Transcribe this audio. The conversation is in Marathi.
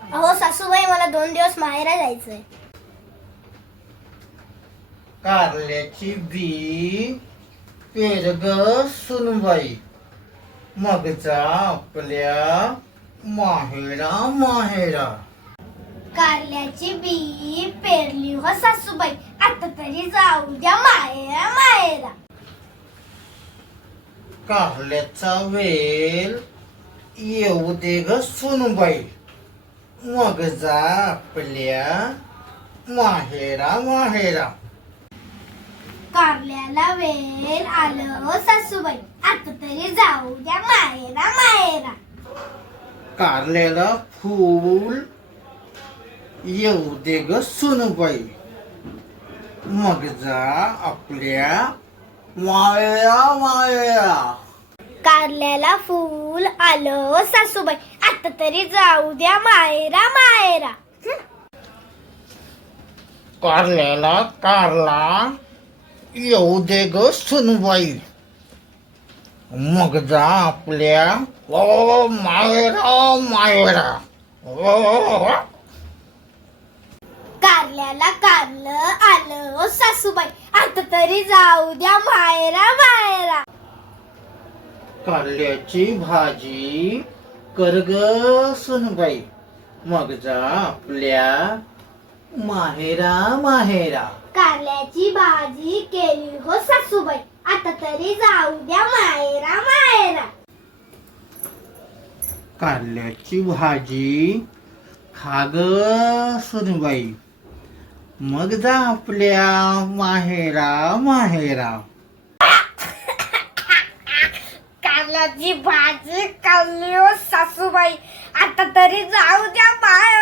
अहो सासूबाई, मला 2 दिवस माहेरा जायचंय. कारल्याची बी पेर ग सुनबाई, मग जा आपल्या माहेरा माहेरा. कारल्याची बी पेरली हो सासूबाई, आता तरी जाऊ द्या माहेरा माहेरा. कारल्याचा वेल येऊ दे ग सुनबाई, मग जा आपल्या माहेरा माहेरा. कारल्याला वेल आलं हो सासूबाई, आता तरी जाऊ द्या माहेरा माहेरा. कारल्याला फूल येऊ दे ग सुनबाई, मग जा आपल्या माहेरा माहेरा. कारल्याला फूल आलं हो सासूबाई, आता तरी जाऊ द्या माहेरा माहेरा. कारल्याला कारला येऊ दे ग सुनबाई, मग जा आपल्या माहेरा माहेरा. कारल्याला कारलं आलं हो सासूबाई, आता तरी जाऊ द्या माहेरा माहेरा. कारल्याची भाजी कर ग सुनबाई, मग जा आपल्या माहेरा माहेरा. कारल्याची भाजी केली हो सासूबाई, आता तरी जाऊ द्या माहेरा माहेरा. कारल्याची भाजी खा ग सुनबाई, मग जा आपल्या माहेरा माहेरा. कारल्याची भाजी खाल्ली हो सासूबाई, आता तरी जाऊ द्या माहेरा